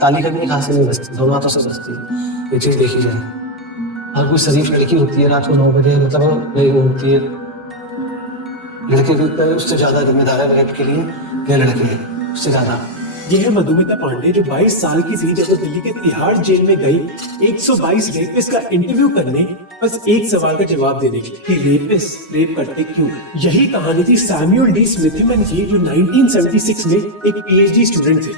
ताली कभी एक हाथ से नहीं बजती, दोनों हाथों से बजती है। ये चीज देखी जाए, हर कोई शरीफ लड़की होती है रात को 9 बजे मतलब नहीं होती है, लड़के को इतना उससे ज्यादा जिम्मेदार है रेप के लिए ये लड़के हैं उससे ज्यादा। ये है मधुमिता पांडे जो 22 साल की थी जब वो दिल्ली के तिहाड़ जेल में गई 122 रेपिस्ट का इंटरव्यू करने, बस एक सवाल का जवाब देने के लिए कि रेपिस्ट रेप करते क्यों। यही कहानी थी सैमुअल डी स्मिथमैन की, जो 1976 में एक पीएचडी स्टूडेंट थे।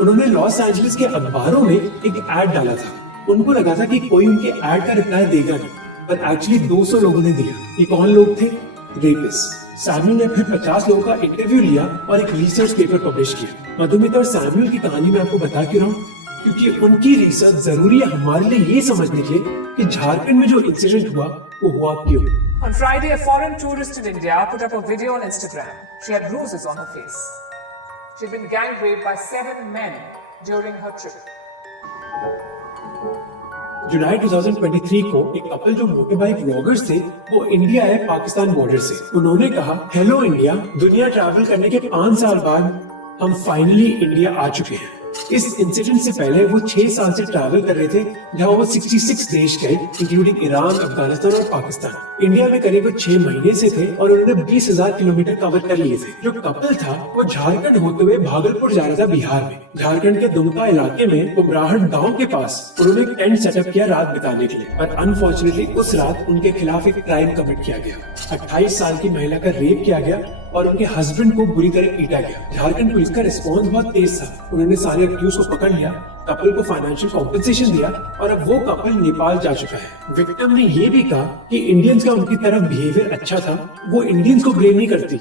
उन्होंने लॉस एंजलिस के अखबारों में एक ऐड डाला था। उनको लगा था कि कोई उनके ऐड का रिप्लाई देगा नहीं, पर एक्चुअली 200 लोगों ने दिया। ये कौन लोग थे? रेपिस्ट। सैमुअल ने फिर 50 लोगों का इंटरव्यू लिया और एक रिसर्च पेपर पब्लिश किया। मधुमिता और सैमुअल की कहानी मैं आपको बता क्यों रहा हूँ, क्योंकि उनकी रिसर्च जरूरी है हमारे लिए ये समझने के लिए कि झारखंड में जो इंसिडेंट हुआ वो हुआ क्यों। On Friday, a foreign tourist in India put up a video on Instagram. She had bruises on her face. She had been gang raped by 7 men during her trip. जुलाई 2023 को एक कपल जो मोटे bike vloggers थे वो India आए Pakistan border से। उन्होंने कहा, हेलो इंडिया, दुनिया ट्रैवल करने के 5 साल बाद हम फाइनली इंडिया आ चुके हैं। इस इंसिडेंट से पहले वो 6 साल से ट्रैवल कर रहे थे, जहां वो 66 देश गए, इंक्लूडिंग ईरान, अफगानिस्तान और पाकिस्तान। इंडिया में करीब 6 महीने से थे और उन्होंने 20,000 किलोमीटर कवर कर लिए थे। जो कपल था वो झारखंड होते हुए भागलपुर जा रहा था बिहार में। झारखंड के दुमका इलाके में कुमराहट गांव के पास उन्होंने एक टेंट सेटअप किया रात बिताने के लिए, पर अनफॉर्चुनेटली उस रात उनके खिलाफ एक क्राइम कमिट किया गया। 28 साल की महिला का रेप किया गया और उनके हस्बैंड को बुरी तरह पीटा गया। झारखंड पुलिस का रिस्पॉन्स बहुत तेज था। उन्होंने सारे अक्यूज को पकड़ लिया, कपल को फाइनेंशियल कॉम्पेंसेशन दिया और अब वो कपल नेपाल जा चुका है। विक्टिम ने ये भी कहा कि इंडियंस का उनकी तरफ बिहेवियर अच्छा था, वो इंडियंस को ब्लेम नहीं करती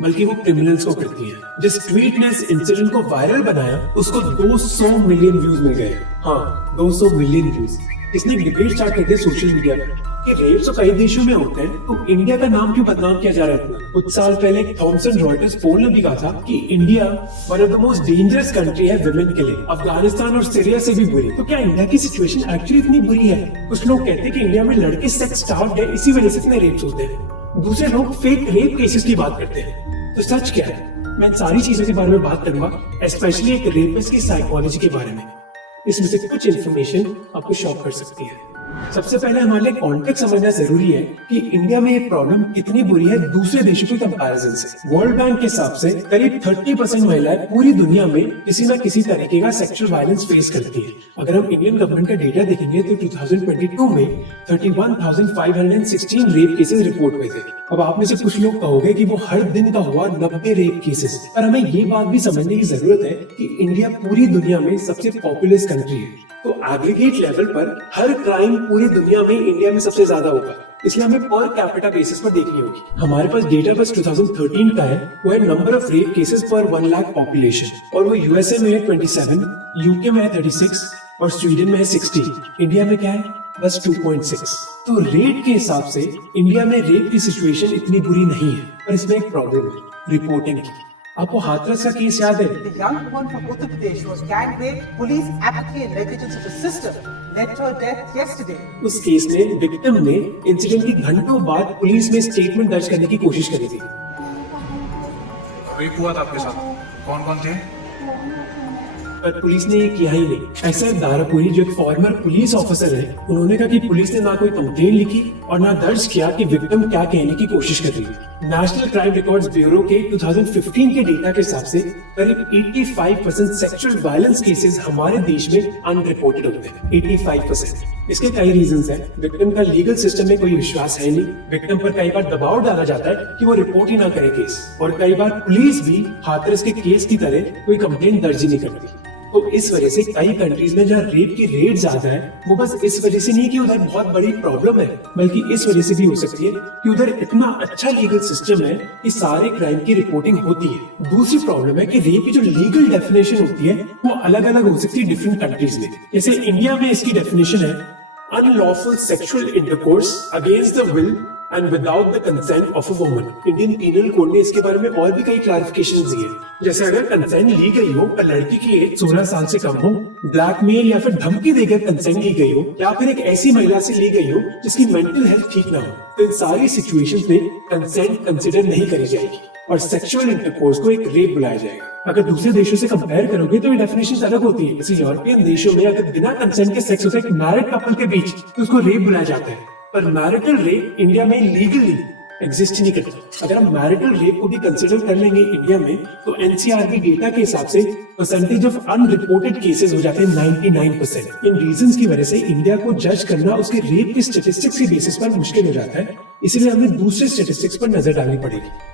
बल्कि वो क्रिमिनल्स को करती है। जिस ट्वीट ने इस इंसिडेंट को वायरल बनाया उसको 200 मिलियन व्यूज मिल गए। हाँ, 200 मिलियन व्यूज। इसने डिबेट स्टार्ट कर दिया सोशल मीडिया पर कि रेप्स तो कई देशों में होते हैं, तो इंडिया का नाम क्यों बदनाम किया जा रहा है इतना। कुछ साल पहले थॉमसन रॉयटर्स पोल ने भी कहा था कि India one of the most dangerous country है विमेन के लिए, अफगानिस्तान और सीरिया से भी बुरी। तो क्या इंडिया की सिचुएशन एक्चुअली इतनी बुरी है? कुछ लोग कहते हैं कि इंडिया में लड़के सेक्स स्टार्व्ड है, इसी वजह से इतने रेप्स होते हैं। दूसरे लोग फेक रेप केसेस की बात करते हैं। तो सच क्या है? मैं इन सारी चीजों के बारे में बात करूंगा, स्पेशली एक रेपिस्ट की साइकोलॉजी के बारे में। इसमें से कुछ इन्फॉर्मेशन आपको शॉक कर सकती है। सबसे पहले हमारे लिए कॉन्टेक्स्ट समझना जरूरी है कि इंडिया में ये प्रॉब्लम कितनी बुरी है दूसरे देशों के कंपैरिजन से। वर्ल्ड बैंक के हिसाब से करीब 30% महिलाएं पूरी दुनिया में किसी न किसी तरीके का सेक्सुअल वायलेंस फेस करती है। अगर हम इंडियन गवर्नमेंट का डेटा देखेंगे तो 2022 में 31,516 रेप केसेस रिपोर्ट हुए थे। अब आप में से कुछ लोग कहोगे कि वो हर दिन का हुआ 90 रेप केसेस, पर हमें ये बात भी समझने की जरूरत है कि इंडिया पूरी दुनिया में सबसे पॉपुलस कंट्री है, तो एग्रीगेट लेवल पर हर क्राइम पूरी दुनिया में इंडिया में सबसे ज्यादा होगा, इसलिए हमें पर कैपिटा बेसिस पर देखनी होगी। हमारे पास डेटा बस 2013 का है, वो है नंबर ऑफ रेप केसेस पर 1 लाख पॉपुलेशन, और वो यूएसए में है 27, यूके में है 36 और स्वीडन में है 60। इंडिया में क्या है? बस 2.6। तो रेट के हिसाब से इंडिया में रेप की सिचुएशन इतनी बुरी नहीं है, पर इसमें एक प्रॉब्लम है रिपोर्टिंग की। आपको हाथरस का केस याद है? The young woman from Uttar Pradesh was gang raped. Police apathy and negligence of the system led to her death yesterday. उस केस में विक्टिम ने इंसिडेंट की घंटों बाद पुलिस में स्टेटमेंट दर्ज करने की कोशिश करी थी। रेप हुआ था आपके साथ? कौन कौन थे? पर पुलिस ने ये किया ही नहीं। एसआर दारापुरी जो एक फॉर्मर पुलिस ऑफिसर है, उन्होंने कहा कि पुलिस ने ना कोई कंप्लेन लिखी और ना दर्ज किया कि विक्टिम क्या कहने की कोशिश कर रही है। नेशनल क्राइम रिकॉर्ड्स ब्यूरो के 2015 के डेटा के हिसाब से करीब 85% सेक्सुअल वायलेंस केसेस हमारे देश में अनरिपोर्टेड होते हैं। 85%। इसके कई रीजंस हैं। विक्टिम का लीगल सिस्टम में कोई विश्वास है नहीं, विक्टिम पर कई बार दबाव डाला जाता है कि वो रिपोर्ट ही ना करे केस, और कई बार पुलिस भी हाथरस के केस की तरह कोई कंप्लेन दर्ज ही नहीं करती। तो इस वजह से कई कंट्रीज में जहाँ रेप की रेट ज्यादा है, वो बस इस वजह से नहीं कि उधर बहुत बड़ी प्रॉब्लम है, बल्कि इस वजह से भी हो सकती है कि उधर इतना अच्छा लीगल सिस्टम है कि सारे क्राइम की रिपोर्टिंग होती है। दूसरी प्रॉब्लम है कि रेप की जो लीगल डेफिनेशन होती है वो अलग अलग हो सकती है डिफरेंट कंट्रीज में। जैसे इंडिया में इसकी डेफिनेशन है unlawful sexual intercourse against the will and without the consent of a woman. Indian penal code ने इसके बारे में और भी कई क्लैरिफिकेशंस दिए, जैसे अगर कंसेंट ली गई हो पर लड़की की एज 16 साल से कम हो, ब्लैकमेल या फिर धमकी देकर कंसेंट ली गई हो, या फिर एक ऐसी महिला से ली गई हो जिसकी मेंटल हेल्थ ठीक ना हो, तो इन सारी सिचुएशंस में कंसेंट कंसिडर नहीं करी जाएगी और सेक्सुअल इंटरकोर्स को एक रेप बुलाया जाएगा। अगर दूसरे देशों से कंपेयर करोगे तो ये डेफिनेशन अलग होती है। जैसे यूरोपियन देशों में अगर बिना कंसेंट के सेक्स होता है एक मैरिड कपल के बीच तो उसको रेप बुलाया जाता है, पर मैरिटल रेप इंडिया में लीगली एग्जिस्ट नहीं करता। अगर हम मैरिटल रेप को भी कंसिडर कर लेंगे इंडिया में तो एनसीआरबी डेटा के हिसाब से परसेंटेज ऑफ अनरिपोर्टेड केसेस हो जाते हैं 99%। इन रीजंस की वजह से इंडिया को जज करना उसके रेप की स्टेटिस्टिक्स के बेसिस पर मुश्किल हो जाता है, इसलिए हमें दूसरे स्टेटिस्टिक्स पर नजर डालनी पड़ेगी।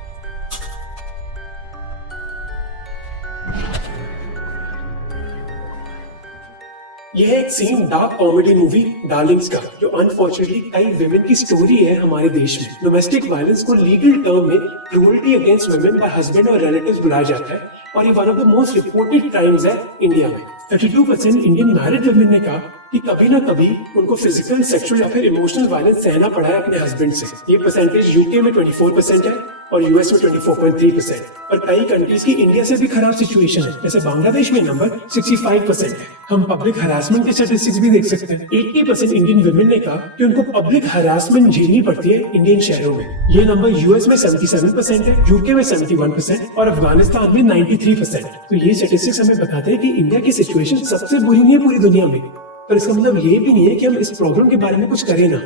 यह है एक scene dark comedy movie Darlings का, जो अनफॉर्चुनेटली कई विमेन की स्टोरी है हमारे देश में। डोमेस्टिक वायलेंस को लीगल टर्म में cruelty against women bye husband और रिलेटिव्स बुलाया जाता है और ये one of the most reported crimes है इंडिया में। 32% इंडियन मैरिड वुमेन ने कहा कि कभी ना कभी उनको फिजिकल, सेक्सुअल या फिर इमोशनल वायलेंस सहना पड़ा है अपने हस्बैंड से। ये परसेंटेज यूके में 24% है और यूएस में 24.3%। और कई कंट्रीज की इंडिया से भी खराब सिचुएशन है, जैसे बांग्लादेश में नंबर 65% है। हम पब्लिक हरासमेंट के स्टैटिस्टिक्स भी देख सकते हैं। 80% इंडियन वुमेन ने कहा कि उनको पब्लिक हरासमेंट झेलनी पड़ती है इंडियन शहरों में। ये नंबर यूएस में 77% है, यूके में 71% और अफगानिस्तान में 93%। तो ये स्टैटिस्टिक्स हमें बताते हैं कि इंडिया की सिचुएशन सबसे बुरी नहीं है पूरी दुनिया में, पर इसका मतलब ये भी नहीं है कि हम इस प्रॉब्लम के बारे में कुछ करें ना।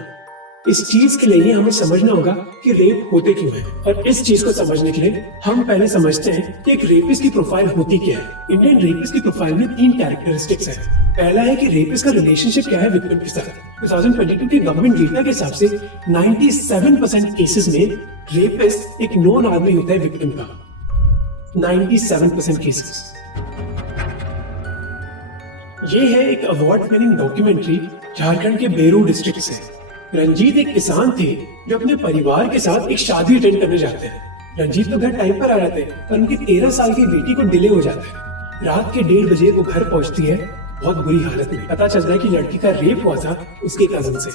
इस चीज के लिए हमें समझना होगा कि रेप होते क्यों है, और इस चीज को समझने के लिए हम पहले समझते हैं कि एक रेपिस्ट की प्रोफाइल होती क्या है। इंडियन रेपिस्ट की प्रोफाइल में 3 कैरेक्टरिस्टिक्स हैं। पहला है कि रेपिस्ट का रिलेशनशिप क्या है विक्टिम के साथ। 2022 के गवर्नमेंट डेटा के हिसाब से 97% केसेस में रेपिस्ट एक नॉन आदमी होता है विक्टिम का। 97% केसेस। ये है एक अवार्ड विनिंग डॉक्यूमेंट्री झारखंड के बेरू डिस्ट्रिक्ट से। रंजीत एक किसान थे जो अपने परिवार के साथ एक शादी अटेंड करने जाते हैं। रंजीत तो घर टाइम पर आ जाते हैं, पर उनकी 13 साल की बेटी को डिले हो जाता है। रात के 1:30 बजे वो घर पहुंचती है बहुत बुरी हालत में। पता चलता है कि लड़की का रेप हुआ था उसके कजिन से।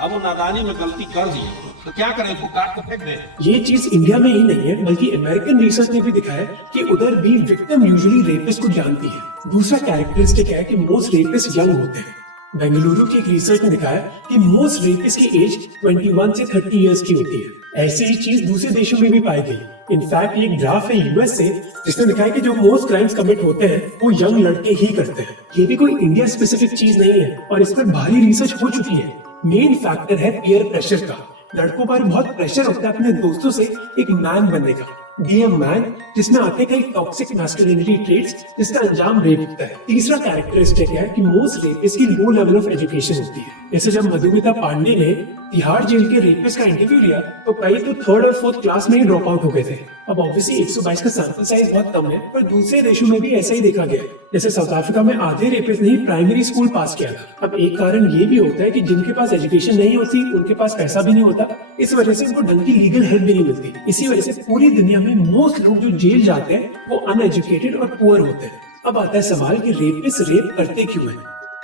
अब वो नादानी में गलती कर दी तो क्या करें, वो काट को फेंक दे। ये चीज इंडिया में ही नहीं है बल्कि अमेरिकन रिसर्च ने भी दिखाया कि उधर भी विक्टिम यूजुअली रेपिस्ट को जानती है। दूसरा कैरेक्टरिस्टिक है कि मोस्ट रेपिस्ट यंग होते हैं। बेंगलुरु की एक रिसर्च ने दिखाया कि मोस्ट रेपिस्ट की एज 21 से 30 इयर्स की होती है। ऐसी ही चीज दूसरे देशों में भी पाई गई। इनफैक्ट ये ग्राफ है यूएस से, जिसने दिखाया कि जो मोस्ट क्राइम्स कमिट होते हैं वो यंग लड़के ही करते हैं। ये भी कोई इंडिया स्पेसिफिक चीज नहीं है और इस पर भारी रिसर्च हो चुकी है। मेन फैक्टर है पीयर प्रेशर का। लड़कों पर बहुत प्रेशर होता है अपने दोस्तों से एक मैन बनने का, बी अ मैन, जिसमें आते कई टॉक्सिक मैस्कुलिनिटी ट्रेट्स जिसका अंजाम रेप होता है। तीसरा कैरेक्टरिस्टिक है कि मोस्ट रेपिस्ट की लो लेवल ऑफ एजुकेशन होती है। जैसे जब मधुमिता पांडे ने तिहाड़ जेल के रेपिस्ट का इंटरव्यू लिया तो कई तो 3rd और 4th क्लास में ही ड्रॉप आउट हो गए थे। अब ऑब्वियसली 122 का सैंपल साइज बहुत कम है, पर दूसरे देशों में भी ऐसा ही देखा गया। जैसे साउथ अफ्रीका में आधे रेपिस्ट ने ही प्राइमरी स्कूल पास किया था। अब एक कारण ये भी होता है कि जिनके पास एजुकेशन नहीं होती उनके पास पैसा भी नहीं होता, इस वजह से उनको ढंग की लीगल हेल्प भी नहीं मिलती। इसी वजह से पूरी दुनिया में मोस्ट लोग जो जेल जाते हैं वो अनएजुकेटेड और पुअर होते हैं। अब आता है सवाल कि रेपिस्ट रेप करते क्यों है।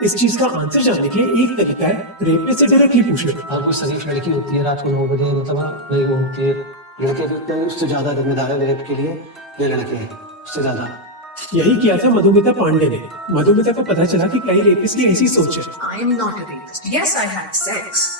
इस चीज का आंसर जानने के लिए एक तरीका है रेपिस्ट से डायरेक्टली पूछ लो। हर कोई शरीफ लड़की होती है रात को 9 बजे मतलब नहीं घूमती है। लड़के तो उससे ज्यादा जिम्मेदार है रेप के लिए, ये लड़के हैं उससे ज्यादा। यही किया था मधुमिता पांडे ने। मधुमिता को पता चला कि कई रेपिस्ट की ऐसी सोच है। I am not a rapist. Yes, I had sex.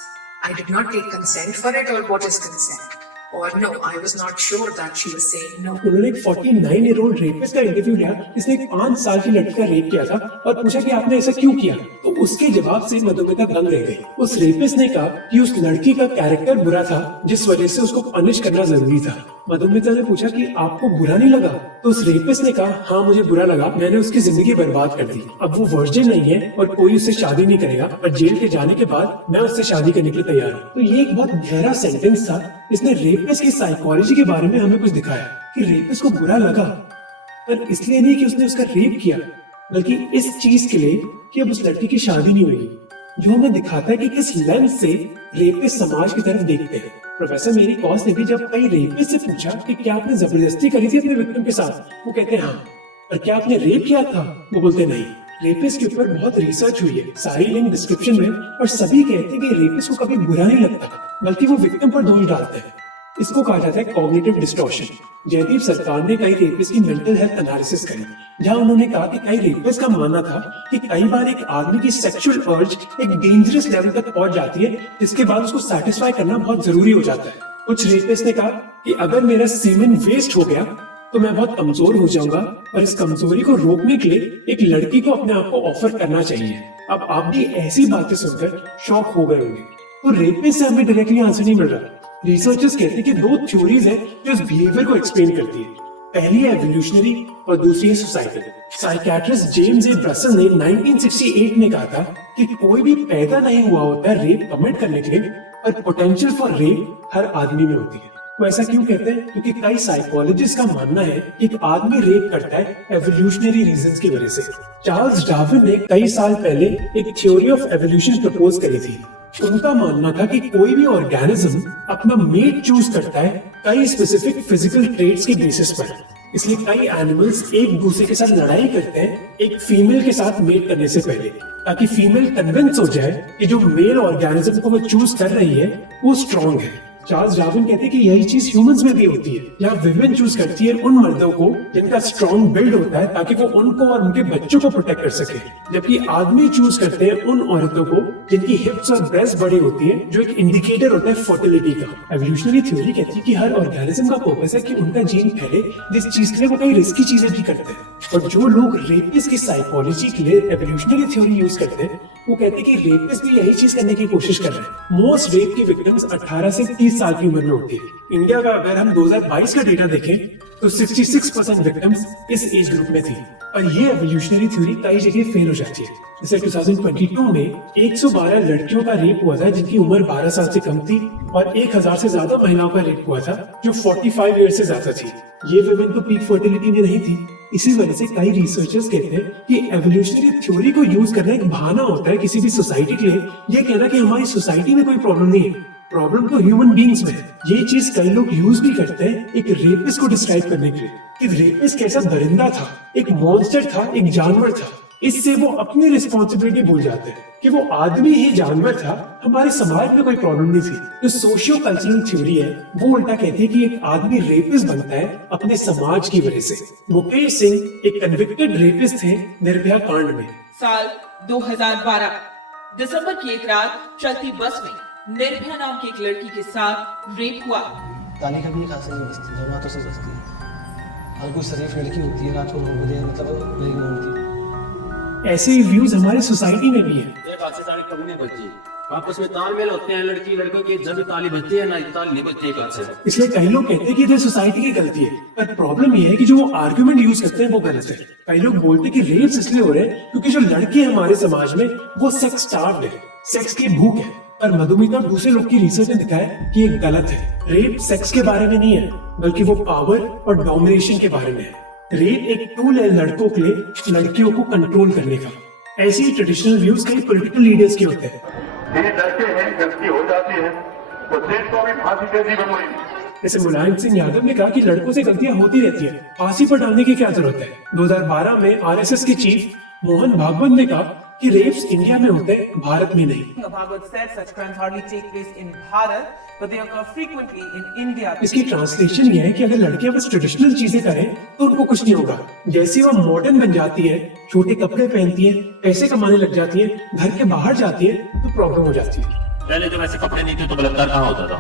I did not take consent for it, or what is consent? Or no, I was not sure that she was saying no. उन्होंने एक 49-year-old rapist का interview लिया जिसने एक 5 साल की लड़की का रेप किया था और पूछा कि आपने ऐसा क्यों किया, तो उसके जवाब से मधुमिता दंग रह गई। उस रेपिस्ट ने कहा कि उस लड़की का कैरेक्टर बुरा था जिस वजह से उसको पनिश करना जरूरी था। मधुमिता ने पूछा कि आपको बुरा नहीं लगा, तो उस रेपिस्ट ने कहा हाँ मुझे बुरा लगा, मैंने उसकी जिंदगी बर्बाद कर दी। अब वो वर्जिन नहीं है और कोई उससे शादी नहीं करेगा, पर जेल के जाने के बाद मैं उससे शादी करने के लिए तैयार हूँ। तो ये एक बहुत गहरा सेंटेंस था। इसने रेपिस्ट की साइकोलॉजी के बारे में हमें कुछ दिखाया कि रेपिस्ट को बुरा लगा, पर इसलिए नहीं कि उसने उसका रेप किया, बल्कि इस चीज के लिए कि अब उस लड़की की शादी नहीं होगी, जो हमें दिखाता है कि किस लेंस से रेपिस्ट समाज की तरफ देखते हैं। प्रोफेसर मेरी कॉस ने भी जब कई रेपिस्ट से पूछा कि क्या आपने जबरदस्ती करी थी अपने विक्टिम के साथ, वो कहते हैं हाँ। और क्या आपने रेप किया था, वो बोलते नहीं। रेपिस्ट के ऊपर बहुत रिसर्च हुई है, सारी लिंक डिस्क्रिप्शन में, और सभी कहते हैं कि रेपिस्ट को कभी बुरा नहीं लगता, बल्कि वो विक्टिम पर दोष डालते हैं। इसको कहा जाता है कॉग्निटिव डिस्टॉर्शन। जयदीप सरकार ने कई रेपिस्ट की मेंटल हेल्थ एनालिसिस करी, जहां उन्होंने कहा कि कई रेपिस्ट का मानना था कि कई बार एक आदमी की सेक्सुअल अर्ज एक डेंजरस लेवल तक पहुंच जाती है, जिसके बाद उसको सेटिस्फाई करना बहुत जरूरी हो जाता है। कुछ रेपिस्ट ने कहा कि अगर मेरा सीमेन वेस्ट हो गया तो मैं बहुत कमजोर हो जाऊंगा और इस कमजोरी को रोकने के लिए एक लड़की को अपने आप को ऑफर करना चाहिए। अब आप भी ऐसी बातें सुनकर शॉक हो गए होंगे। तो रेपिस्ट से हमें डायरेक्टली आंसर नहीं मिल रहा। रिसर्चर्स कहते हैं कि दो थ्योरीज है जो इस बिहेवियर को एक्सप्लेन करती है। पहली है एवोल्यूशनरी और दूसरी है societal. Psychiatrist James A Brussel ने 1968 में कहा था कि कोई भी पैदा नहीं हुआ होता है रेप कमिट करने के लिए, पर पोटेंशियल फॉर रेप हर आदमी में होती है। वो ऐसा क्यों कहते हैं? क्योंकि कई साइकोलॉजिस्ट का मानना है कि एक आदमी रेप करता है एवोल्यूशनरी रीजंस की वजह से। चार्ल्स डार्विन ने कई साल पहले एक थ्योरी ऑफ एवोल्यूशन प्रपोज करी थी। उनका मानना था कि कोई भी ऑर्गेनिज्म अपना मेट चूज करता है कई स्पेसिफिक फिजिकल ट्रेट्स के बेसिस पर। इसलिए कई एनिमल्स एक दूसरे के साथ लड़ाई करते हैं एक फीमेल के साथ मेट करने से पहले, ताकि फीमेल कन्विंस हो जाए कि जो मेल ऑर्गेनिज्म को वो चूज कर रही है वो स्ट्रॉन्ग है। चार्ल्स डार्विन कहते हैं कि यही चीज ह्यूमंस में भी होती है। यहाँ विमेन चूज करती है उन मर्दों को जिनका स्ट्रॉन्ग बिल्ड होता है ताकि वो उनको और उनके बच्चों को प्रोटेक्ट कर सके, जबकि आदमी चूज करते हैं उन औरतों को जिनकी हिप्स और ब्रेस्ट बड़ी होती है, जो एक इंडिकेटर होता है फर्टिलिटी का। एवोल्यूशनरी थ्योरी कहती है कि हर ऑर्गेनिज्म का पर्पस है कि उनका जीन फैले, जिस चीज के लिए वो कई रिस्की चीजें भी करते हैं। और जो लोग रेपिस्ट की साइकोलॉजी के लिए एवोल्यूशनरी थ्योरी यूज करते हैं वो कहते हैं कि रेपिस्ट भी यही चीज करने की कोशिश कर रहे हैं। मोस्ट रेप की विक्टिम्स 18 से 30 साल की उम्र में होती है। इंडिया का अगर हम 2022 का डेटा देखें तो 66% विक्टिम्स इस एज ग्रुप में थी। और ये एवोल्यूशनरी थ्योरी कई जगह फेल हो जाती है। जैसे 2022 में 112 लड़कियों का रेप हुआ था जिनकी उम्र 12 साल से कम थी, और 1000 से ज्यादा महिलाओं का रेप हुआ था जो 45 ईयर से ज्यादा थी। ये विमेन तो पीक फर्टिलिटी में नहीं थी। इसी वजह से कई रिसर्चर्स कहते हैं कि एवोल्यूशनरी थ्योरी को यूज करना एक बहाना होता है किसी भी सोसाइटी के लिए ये कहना कि हमारी सोसाइटी में कोई प्रॉब्लम नहीं है, प्रॉब्लम तो ह्यूमन बीइंग्स में है। ये चीज कई लोग यूज भी करते हैं एक रेपिस्ट को डिस्क्राइब करने के लिए कि रेपिस्ट कैसा दरिंदा था, एक मॉन्स्टर था, एक जानवर था। इससे वो अपनी रिस्पॉन्सिबिलिटी भूल जाते हैं कि वो आदमी ही जानवर था, हमारे समाज में कोई प्रॉब्लम नहीं थी। जो सोशियो कल्चरल थ्योरी है वो उल्टा कहती है कि एक आदमी रेपिस्ट बनता है अपने समाज की वजह से। मुकेश सिंह एक कन्विक्टेड रेपिस्ट थे निर्भया कांड में। साल 2012 दिसंबर की एक रात चलती बस में निर्भया नाम की एक लड़की के साथ रेप हुआ। ताली कभी एक हाथ से नहीं बजती, दोनों हाथों से बजती है। हर कोई शरीफ लड़की होती है रात को 9 बजे मतलब नहीं घूमती। ऐसे ही व्यूज हमारे सोसाइटी में भी है। एक हाथ से सारे कभी बच्चे आपस में तालमेल होते हैं, लड़की लड़कों की जब ताली बजती है ना ताली नहीं बजती एक हाथ से। इसलिए कई लोग कहते हैं कि ये सोसाइटी की गलती है, पर प्रॉब्लम ये है कि जो वो आर्गुमेंट यूज करते हैं वो गलत है। कई लोग बोलते हैं कि रेप्स इसलिए हो रहे हैं क्योंकि जो लड़के हैं हमारे समाज में वो सेक्स स्टार्व्ड है, सेक्स की भूख है। पर मधुमिता और दूसरे लोग की रिसर्च ने दिखाया कि ये गलत है। रेप सेक्स के बारे में नहीं है बल्कि वो पावर और डोमिनेशन के बारे में है। रेप एक टूल है लड़कों के लिए लड़कियों को कंट्रोल करने का। ऐसे ही ट्रेडिशनल व्यूज कई पॉलिटिकल लीडर्स के होते हैं। ये डरते हैं गलती हो जाती है तो देश को भी फांसी दे दी गई। जैसे मुलायम सिंह यादव ने कहा कि लड़कों से गलतियां होती रहती है, फांसी पर डालने की क्या जरूरत है। 2012 में आरएसएस के चीफ मोहन भागवत ने कहा कि रेप्स इंडिया में होते हैं, भारत में नहीं। Bhagwat said such crimes hardly take place in Bharat, but they occur frequently in India. इसकी ट्रांसलेशन ये है कि अगर लड़कियां बस ट्रेडिशनल चीजें करें तो उनको कुछ नहीं होगा। जैसे वो मॉडर्न बन जाती है, छोटे कपड़े पहनती है, पैसे कमाने लग जाती है, घर के बाहर जाती है तो प्रॉब्लम हो जाती है। पहले तो वैसे कपड़े नहीं थे तो बलात्कार कहाँ होता था?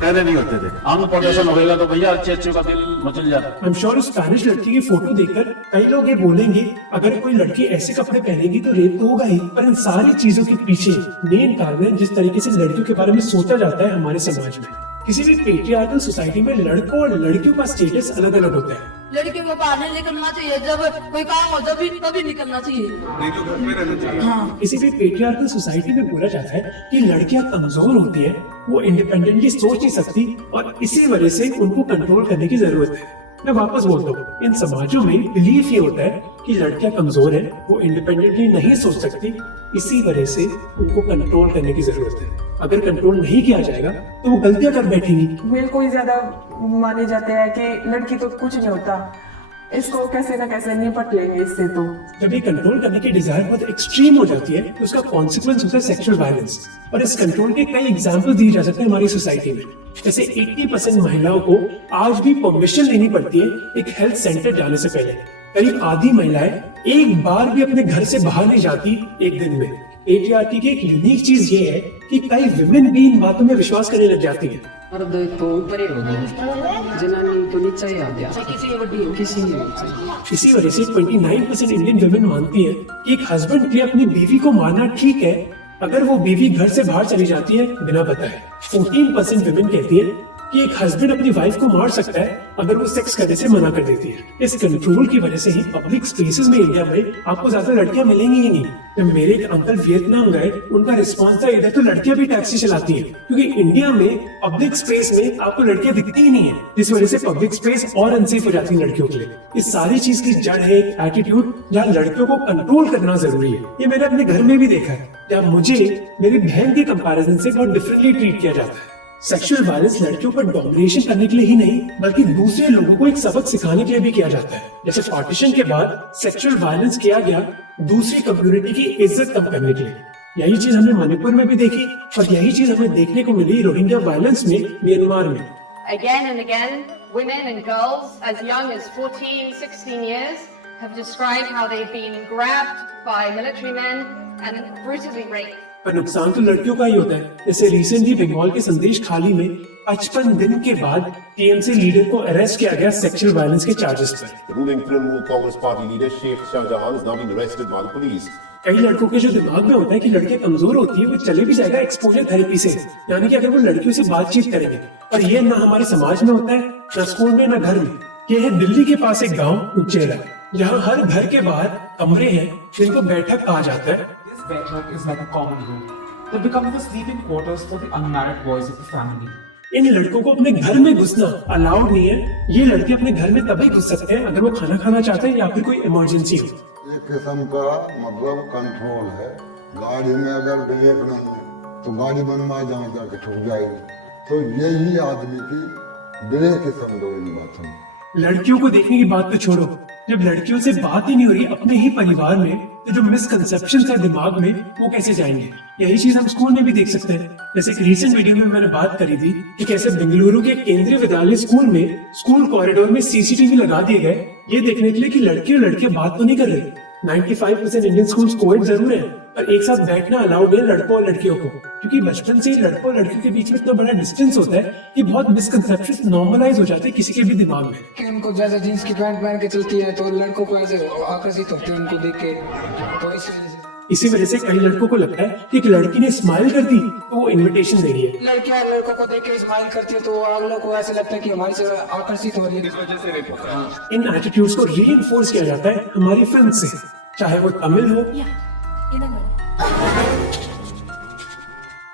पहले नहीं होते थे। आम प्रदर्शन होगा तो भैया अच्छे अच्छे का दिल मचल जाता। आई एम श्योर उस स्पेनिश लड़की की फोटो देखकर कई लोग ये बोलेंगे अगर कोई लड़की ऐसे कपड़े पहनेगी तो रेप तो होगा ही। पर इन सारी चीजों के पीछे मेन कारण है जिस तरीके से लड़कियों के बारे में सोचा जाता है हमारे समाज में। किसी भी पेट्रियार्कल सोसाइटी में लड़कों और लड़कियों का स्टेटस अलग अलग होता है। लड़कियों को बाहर नहीं निकलना चाहिए, जब कोई काम हो तभी निकलना चाहिए, नहीं तो घर में रहना चाहिए। हाँ। किसी भी पेट्रियार्कल सोसाइटी में बोला जाता है कि लड़कियां कमजोर होती है, वो इंडिपेंडेंटली सोच नहीं सकती और इसी वजह से उनको कंट्रोल करने की जरूरत है। मैं वापस बोलता हूँ, इन समाजों में बिलीफ ये होता है कि लड़कियां कमजोर हैं, वो इंडिपेंडेंटली नहीं सोच सकती, इसी वजह से उनको कंट्रोल करने की जरूरत है। अगर कंट्रोल नहीं किया जाएगा तो वो गलतियां कर बैठेंगी। मेल को ही ज्यादा माने जाते हैं कि लड़की तो कुछ नहीं होता, इसको कैसे ना कैसे निपट लेंगे इससे। तो जब ये कंट्रोल करने की डिजायर बहुत एक्सट्रीम हो जाती है तो उसका कॉन्सिक्वेंस होता है सेक्सुअल वायलेंस। और इस कंट्रोल के कई एग्जाम्पल दिए जा सकते हैं हमारी सोसाइटी में। जैसे 80% महिलाओं को आज भी परमिशन लेनी पड़ती है एक हेल्थ सेंटर जाने से पहले। करीब आधी महिलाएं एक बार भी अपने घर से बाहर नहीं जाती एक दिन में। पेट्रियार्की की एक यूनिक चीज ये है कि कई विमेन भी इन बातों में विश्वास करने लग जाती हैं। मर्द तो ऊपर ही होगा, जनानी तो नीचे ही आ गया, किसी नहीं नीचे। इसी वजह से 29% इंडियन विमेन मानती हैं कि एक हस्बैंड के अपनी बीवी को मारना ठीक है अगर वो बीवी घर से बाहर चली जाती है बिना बताए। 14% विमेन कहती है कि एक हस्बैंड अपनी वाइफ को मार सकता है अगर वो सेक्स करने से मना कर देती है। इस कंट्रोल की वजह से ही पब्लिक स्पेसेस में इंडिया में आपको ज्यादा लड़कियां मिलेंगी ही नहीं। जब मेरे एक अंकल वियतनाम गए, उनका रिस्पॉन्स था इधर तो लड़कियां भी टैक्सी चलाती हैं, क्योंकि इंडिया में पब्लिक स्पेस में आपको लड़कियां दिखती ही नहीं है, जिस वजह से पब्लिक स्पेस और अनसेफ हो जाती है लड़कियों के लिए। इस सारी चीज की जड़ है एक एटीट्यूड जहाँ लड़कियों को कंट्रोल करना जरूरी है। ये मैंने अपने घर में भी देखा है, जहाँ मुझे मेरी बहन के कंपैरिजन से बहुत डिफरेंटली ट्रीट किया जाता है। सेक्सुअल वायलेंस लड़कियों पर डोमिनेशन करने के लिए ही नहीं बल्कि दूसरे लोगों को एक सबक सिखाने के लिए भी किया जाता है। जैसे पार्टीशन के बाद सेक्सुअल वायलेंस किया गया दूसरी कम्युनिटी की इज्जत कम करने के लिए। यही चीज हमने मणिपुर में भी देखी और यही चीज हमें देखने को मिली रोहिंग्या वायलेंस में म्यांमार में। Again and again, women and girls as young as 14, 16 years have described how they've been grabbed by military men and brutally raped. पर नुकसान तो लड़कियों का ही होता है। जैसे रिसेंटली बंगाल के संदेश खाली में 55 दिन के बाद टीएमसी लीडर को अरेस्ट किया गया सेक्सुअल वायलेंस के चार्जेस पर। Ruling Trinamool Congress Party leader Sheikh Shahjahan has now been arrested by the police. कई लड़कों के जो दिमाग में होता है कि लड़कियां कमजोर होती है, वो चले भी जाएगा एक्सपोजर थेरेपी से, यानी कि अगर वो लड़कियों से बातचीत करेंगे। पर ये ना हमारे समाज में होता है, ना स्कूल में, ना घर में। ये है दिल्ली के पास एक गाँव उज्जैला, जहाँ हर घर के बाहर कमरे हैं जिनको बैठक कहा जाता है। Bedrock is like a common room. They become the sleeping quarters for the unmarried boys of the family. इन लड़कों को अपने घर में घुसना अलाउड नहीं है। ये लड़के अपने घर में तभी घुस सकते हैं अगर वो खाना खाना चाहते हैं या फिर कोई इमरजेंसी हो। एक किस्म का मतलब कंट्रोल है। गाड़ी में अगर ब्रेक नहीं है तो गाड़ी बनवा जहाँ जाके ठुक जाएगी। तो यही आदमी की ब्रेक ही समझो इन बातों में। लड़कियों को देखने की बात तो छोड़ो, जब लड़कियों से बात ही नहीं हो रही अपने ही परिवार में, तो जो मिसकंसेप्शन है दिमाग में वो कैसे जाएंगे। यही चीज हम स्कूल में भी देख सकते हैं। जैसे एक रीसेंट वीडियो में मैंने बात करी थी कि कैसे बेंगलुरु के केंद्रीय विद्यालय स्कूल में स्कूल कॉरिडोर में सीसीटीवी लगा दिए गए, ये देखने के लिए कि लड़के और लड़कियां बात तो नहीं कर रहे। 95% इंडियन स्कूल कोएड जरूर है, पर एक साथ बैठना अलाउड है लड़कों और लड़कियों को, क्योंकि बचपन से लड़कों और लड़कियों के बीच में इतना बड़ा डिस्टेंस होता है कि बहुत मिसकंसेप्शन नॉर्मलाइज हो जाते हैं किसी के भी दिमाग में। कि उनको ज्यादा जींस की पैंट पहन के चलती है तो लड़कों को ऐसे आकर्षित होते हैं उनको देख के, तो इसी वजह से कई लड़कों को लगता है कि एक लड़की ने स्माइल कर दी तो वो इनविटेशन दे रही है। लड़कियां लड़कों को देख के स्माइल करती है तो अगलों को ऐसे लगता है कि हमारे से आकर्षित हो रही है, इस वजह से रेप होता है। इन एटीट्यूड्स को रीइंफोर्स किया जाता है हमारी फिल्म से, चाहे वो तमिल हो,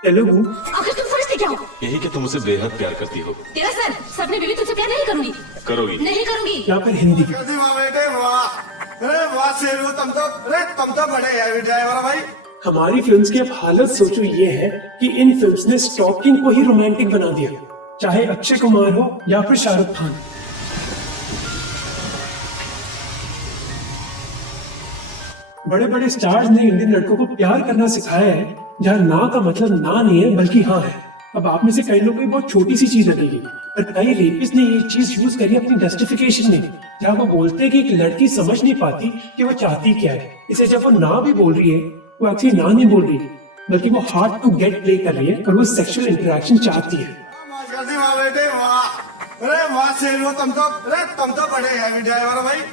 तेलुगु। आखिर तुम समझते क्या हो? यही कि तुम उसे बेहद प्यार करती हो। तेरा सर, सपने बीवी तुझसे प्यार नहीं करूंगी। करोगी? नहीं करूंगी। या फिर हिंदी। हमारी फिल्म्स की अब हालत सोचो ये है कि इन फिल्म्स ने स्टॉकिंग को ही रोमांटिक बना दिया, चाहे अक्षय कुमार हो या फिर शाहरुख खान। बड़े बड़े स्टार्स ने इंडियन लड़कों को प्यार करना सिखाया है, जहाँ ना का मतलब ना नहीं है बल्कि हाँ है। अब आप में से कई लोगों को बहुत छोटी सी चीज लगेगी, पर कई रेपिस्ट ने ये चीज यूज करी अपनी जस्टिफिकेशन में, जहाँ वो बोलते हैं कि एक लड़की समझ नहीं पाती कि वो चाहती क्या है। इसे जब वो ना भी बोल रही है, वो एक्चुअली ना नहीं बोल रही, बल्कि वो हार्ड टू गेट प्ले कर रही है और वो सेक्सुअल इंटरेक्शन चाहती है।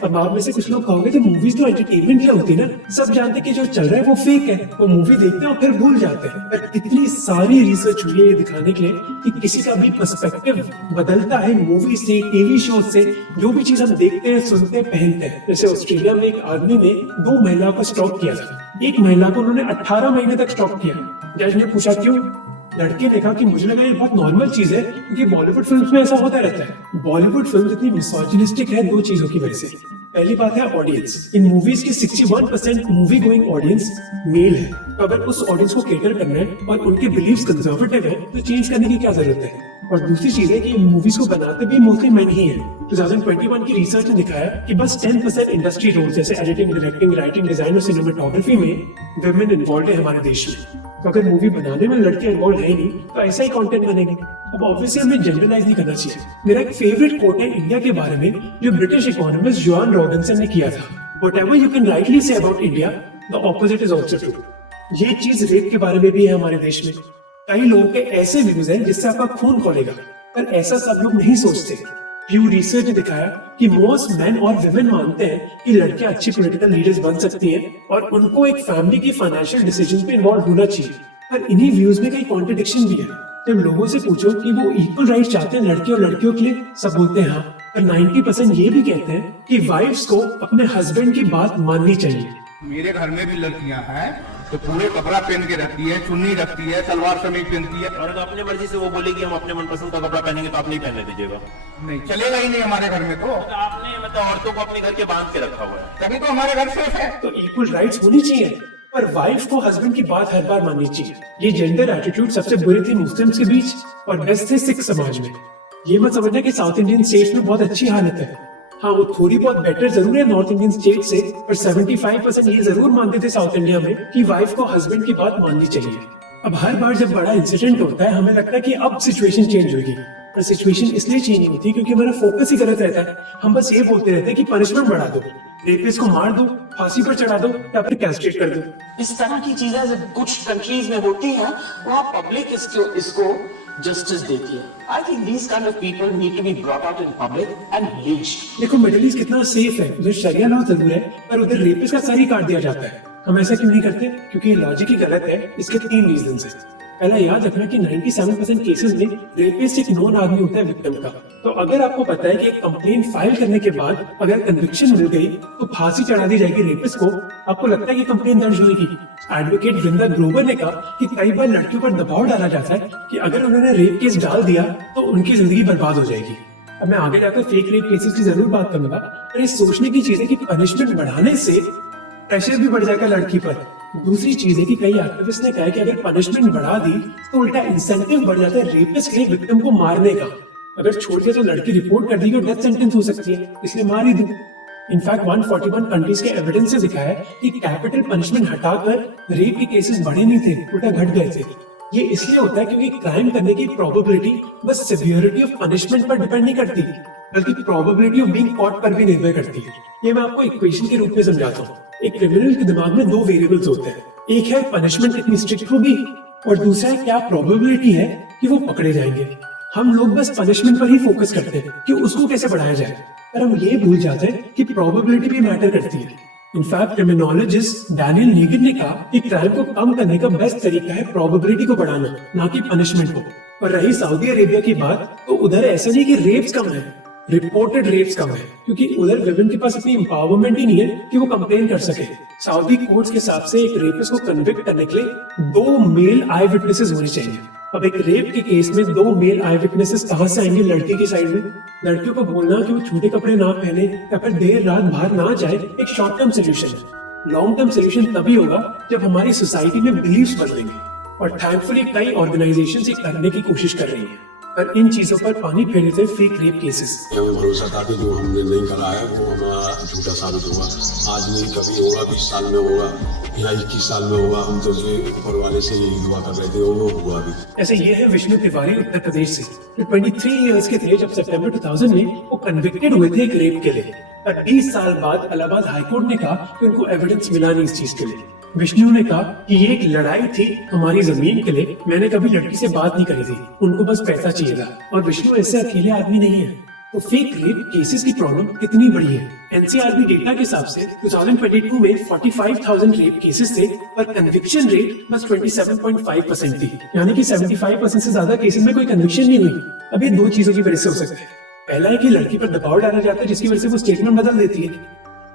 अब आप में से कुछ लोग कहोगे कि मूवीज तो एंटरटेनमेंट क्या होती है ना, सब जानते कि जो चल रहा है वो फेक है, वो मूवी देखते हैं और फिर भूल जाते हैं। पर इतनी सारी रिसर्च हुई है ये दिखाने के लिए कि किसी का भी पर्सपेक्टिव बदलता है मूवी से, टीवी शो से, जो भी चीज हम देखते हैं, सुनते हैं, पहनते हैं। जैसे ऑस्ट्रेलिया में एक आदमी ने 2 महिलाओं को स्टॉक किया था। एक महिला को उन्होंने 18 महीने तक स्टॉक किया। जज ने पूछा क्यों? लड़के ने कहा कि मुझे लगा ये बहुत नॉर्मल चीज है, क्योंकि बॉलीवुड फिल्म्स में ऐसा होता रहता है। बॉलीवुड फिल्म इतनी मिसोजिनिस्टिक है 2 चीजों की वजह से। पहली बात है ऑडियंस। इन मूवीज की 61% मूवी गोइंग ऑडियंस मेल है, तो अगर उस ऑडियंस को केटर करना है और उनके बिलीव्स कंजर्वेटिव है तो चेंज करने की क्या जरूरत है। और दूसरी चीज है कि मूवीज को बनाते भी मोस्टली मैन ही है। 2021 की रिसर्च ने दिखाया कि बस 10% इंडस्ट्री रोल जैसे एडिटिंग, डायरेक्टिंग, राइटिंग, डिजाइन और सिनेमेटोग्राफी में विमेन इन्वॉल्व है हमारे देश में। तो अगर मूवी बनाने में लड़कियां इन्वॉल्व है नहीं तो ऐसा ही कंटेंट बनेगा। अब ऑब्वियसली हमें जनरलाइज नहीं करना चाहिए। मेरा एक फेवरेट कोट है इंडिया के बारे में जो ब्रिटिश इकोनॉमिस्ट जॉन रॉबिन्सन ने किया था, whatever you can rightly say about India, the opposite is also true. ये चीज रेप के बारे में भी है हमारे देश में। कई लोगों के ऐसे व्यूज हैं जिससे आपका खून खोलेगा, पर ऐसा सब लोग नहीं सोचते। प्यू रिसर्च ने दिखाया कि मोस्ट मेन और विमेन मानते हैं कि लड़कियां अच्छी पॉलिटिकल लीडर्स बन सकती हैं और उनको एक फैमिली की फाइनेंशियल डिसीजन पे इन्वॉल्व होना चाहिए। पर इन्हीं व्यूज में कई कॉन्ट्रडिक्शन भी है। जब लोगों से पूछो कि वो इक्वल राइट चाहते हैं लड़के और लड़कियों के लिए, सब बोलते हैं हाँ, पर 90% ये भी कहते हैं कि वाइफ्स को अपने हस्बैंड की बात माननी चाहिए। मेरे घर में भी लड़कियां हैं तो पूरे कपड़ा पहन के रखती है, चुन्नी रखती है, सलवार कमीज पहनती है। और अगर अपने मर्जी से वो बोलेगी हम अपने मनपसंद का कपड़ा पहनेंगे तो आप नहीं पहनने दीजिएगा? नहीं चलेगा ही नहीं हमारे घर में। तो आपने मतलब औरतों को अपने घर के बांध के रखा हुआ है, तभी तो हमारे घर सेफ है। तो इक्वल राइट्स होनी चाहिए, पर वाइफ को हस्बैंड की बात हर बार माननी चाहिए। ये जेंडर एटीट्यूड सबसे बुरी थी मुस्लिम्स के बीच और बेस्ट थे सिख समाज में। ये मत समझना कि साउथ इंडियन स्टेट्स में बहुत अच्छी हालत है। हाँ, वो थोड़ी बहुत बेटर जरूर है नॉर्थ इंडियन स्टेट से, पर 75% ये जरूर मानते थे साउथ इंडिया में कि वाइफ को हस्बैंड की बात माननी चाहिए। अब हर बार जब बड़ा इंसिडेंट होता है हमें लगता है कि अब सिचुएशन चेंज होगी, पर सिचुएशन इसलिए चेंज नहीं होती क्योंकि हमारा फोकस ही गलत रहता है। हम बस ये बोलते रहते हैं कि पनिशमेंट बढ़ा दो, रेपिस्ट को मार दो, फांसी पर चढ़ा दो या फिर कैस्ट्रेट कर दो। इस तरह की चीजें कुछ कंट्रीज में होती हैं, वहाँ पब्लिक इसको जस्टिस देती है। I think these kind of people need to be brought out in public and lynched. देखो मिडिल ईस्ट कितना सेफ है, उधर शरिया लॉ जरूर है, पर उधर रेपिस्ट का सर ही काट दिया जाता है। हम ऐसा क्यों नहीं करते? क्योंकि ये लॉजिक ही गलत है। इसके 3 रीजन है। पहला, याद रखना कि 97% केसेस में रेपिस्ट एक नॉन आदमी होता है विक्टिम का। तो अगर आपको पता है कि एक कंप्लेंट फाइल करने के बाद अगर कन्विक्शन मिल गई तो फांसी चढ़ा दी जाएगी रेपिस्ट को, आपको लगता है कि कंप्लेंट दर्ज होगी? एडवोकेट वृंदा ग्रोवर ने कहा कि कई बार लड़कियों पर दबाव डाला जाता है कि अगर उन्होंने रेप केस डाल दिया तो उनकी जिंदगी बर्बाद हो जाएगी। अब मैं आगे जाकर फेक रेप केसेस की जरूर बात करूंगा, पर ये सोचने की चीज है कि पनिशमेंट बढ़ाने से प्रेशर भी बढ़ जाएगा लड़की पर। दूसरी चीज है कि कई एक्टिविस्ट ने कहा कि अगर पनिशमेंट बढ़ा दी तो उल्टा इंसेंटिव बढ़ जाता है रेपिस्ट के लिए विक्टिम को मारने का। अगर छोड़ दिया तो लड़की रिपोर्ट कर देगी और डेथ सेंटेंस हो सकती है, इसलिए मार ही दो। इनफैक्ट 141 कंट्रीज के एविडेंस से दिखाया है कि कैपिटल पनिशमेंट हटाकर रेप के केसेस बढ़े नहीं थे, उल्टा घट गए थे। ये इसलिए होता है क्योंकि क्राइम करने की प्रोबेबिलिटी बस सिवियरिटी ऑफ पनिशमेंट पर डिपेंड नहीं करती, बल्कि प्रोबेबिलिटी ऑफ बीइंग कॉट पर भी निर्भर करती है। ये मैं आपको इक्वेशन के रूप में समझाता हूँ। एक क्रिमिनल के दिमाग में 2 वेरिएबल्स होते हैं, एक है पनिशमेंट कितनी स्ट्रिक्ट होगी और दूसरा है क्या प्रोबेबिलिटी है कि वो पकड़े जाएंगे। हम लोग बस पनिशमेंट पर ही फोकस करते हैं कि उसको कैसे बढ़ाया जाए, पर हम ये भूल जाते हैं कि प्रोबेबिलिटी भी मैटर करती है। इनफैक्ट क्रिमिनोलॉजिस्ट डैनियल नेगन ने कहा कि क्राइम को कम करने का बेस्ट तरीका है प्रोबेबिलिटी को बढ़ाना, ना कि पनिशमेंट को। और रही सऊदी अरेबिया की बात, तो उधर ऐसा नहीं कि रेप्स कम है, रिपोर्टेड रेप्स कम है, क्योंकि उधर विमेन के पास इतनी एम्पावरमेंट ही नहीं है कि वो कंप्लेन कर सके। सऊदी कोर्ट्स के हिसाब से एक रेपिस्ट को कन्विक्ट करने के लिए 2 मेल आई विटनेसेस होने चाहिए। अब एक रेप के केस में 2 मेल आई विटनेसेस कहाँ से आएंगे लड़की की साइड में? लड़कियों को बोलना कि वो छोटे कपड़े ना पहने या फिर देर रात बाहर ना जाए एक शॉर्ट टर्म सोल्यूशन है। लॉन्ग टर्म सोल्यूशन तभी होगा जब हमारी सोसाइटी में बिलीव्स बदलेंगे, और थैंकफुली कई ऑर्गेनाइजेशंस ये करने की कोशिश कर रही हैं। पर इन चीजों पर पानी फेरे थे फेक रेप केसेस। हमें भरोसा था कि जो हमने नहीं करा है वो हमारा झूठा साबित होगा। आज नहीं, कभी होगा, 20 साल में होगा या 21 साल में होगा। हम तो ऊपर वाले से यही दुआ कर रहे थे, वो हुआ भी। ऐसे ये है विष्णु तिवारी उत्तर प्रदेश से, जो 23 इयर्स के थे जब सितंबर 2000 में वो कन्विक्टेड हुए थे एक रेप के लिए। पर 20 साल बाद इलाहाबाद हाईकोर्ट ने कहा कि उनको एविडेंस मिला नहीं इस चीज के लिए। विष्णु ने कहा कि ये एक लड़ाई थी हमारी जमीन के लिए, मैंने कभी लड़की से बात नहीं करी थी, उनको बस पैसा चाहिए था। और विष्णु ऐसे अकेले आदमी नहीं है। तो फेक रेप केसेस की प्रॉब्लम कितनी बड़ी है? एनसीआरबी डेटा के हिसाब से 2022 में 45,000 रेप केसेस थे, पर कन्विक्शन रेट बस 27.5% थी, यानी कि 75% से ज्यादा केसेस में कोई कन्विक्शन नहीं हुई। अब ये 2 चीजों की वजह से हो सकता है। पहला है कि लड़की पर दबाव डाला जाता है जिसकी वजह से वो स्टेटमेंट बदल देती है,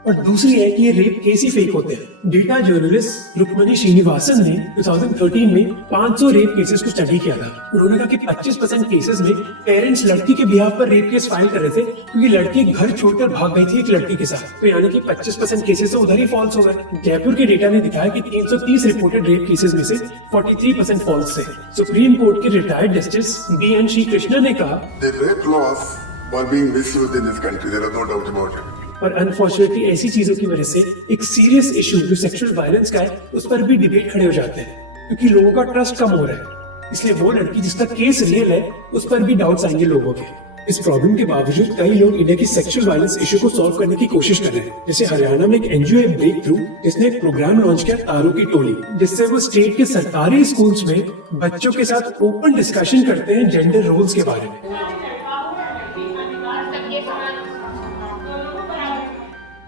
और दूसरी है कि ये रेप केस ही फेक होते हैं। डेटा जर्नलिस्ट रुक्मणी श्रीनिवासन ने 2013 में 500 रेप केसेस को स्टडी किया था। उन्होंने कहा कि 25% केसेस में पेरेंट्स लड़की के बिहाफ पर रेप केस फाइल कर रहे थे क्योंकि लड़की घर छोड़कर भाग गई थी एक लड़की के साथ। तो यानी कि 25% केसेस तो उधर ही फॉल्स हो गए। जयपुर के डेटा ने दिखाया कि 330 रिपोर्टेड रेप केसेस में से 43% फॉल्स थे। सुप्रीम कोर्ट के retired justice BN Shri Krishna ने कहा, The rape laws were being misused in this country. There is no doubt about it. पर अनफॉर्चुनेटली ऐसी चीजों की वजह से एक सीरियस इशू जो सेक्सुअल वायलेंस का है उस पर भी डिबेट खड़े हो जाते हैं, क्योंकि लोगों का ट्रस्ट कम हो रहा है। इसलिए वो लड़की जिसका केस रियल है उस पर भी डाउट्स आएंगे लोगों के। इस प्रॉब्लम के बावजूद कई लोग इंडिया की सेक्सुअल वायलेंस इशू को सॉल्व करने की कोशिश कर रहे हैं। जैसे हरियाणा में एक एनजीओ है ब्रेक थ्रू, जिसने एक प्रोग्राम लॉन्च किया तारों की टोली, जिससे वो स्टेट के सरकारी स्कूल्स में बच्चों के साथ ओपन डिस्कशन करते हैं जेंडर रोल्स के बारे में।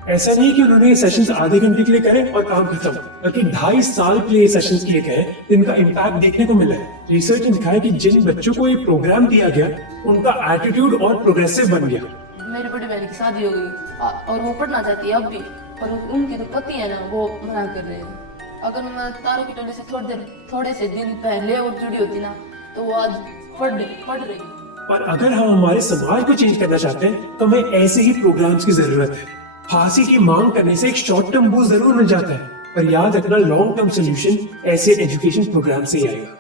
ऐसा नहीं कि उन्होंने ये सेशंस आधे घंटे के लिए करे और काम खत्म, बल्कि 2.5 साल के लिए ये सेशंस किए गए, जिनका इम्पैक्ट देखने को मिला है। रिसर्च ने दिखाया कि जिन बच्चों को ये प्रोग्राम दिया गया, उनका एटीट्यूड और प्रोग्रेसिव बन गया। मेरी बड़ी बहन की शादी हो गई और वो पढ़ना चाहती है अब भी, पर उनके तो पति है ना, वो मना कर रहे हैं। अगर मैं तारों की टोली से थोड़े से दिन पहले और जुड़ी होती ना, तो वो आज पढ़ रही। पर अगर हम हमारे समाज को चेंज करना चाहते हैं, तो हमें ऐसे ही प्रोग्राम्स की जरूरत है। फांसी की मांग करने से एक शॉर्ट टर्म बूस्ट जरूर मिल जाता है, पर याद रखना लॉन्ग टर्म सोल्यूशन ऐसे एजुकेशन प्रोग्राम से ही आएगा।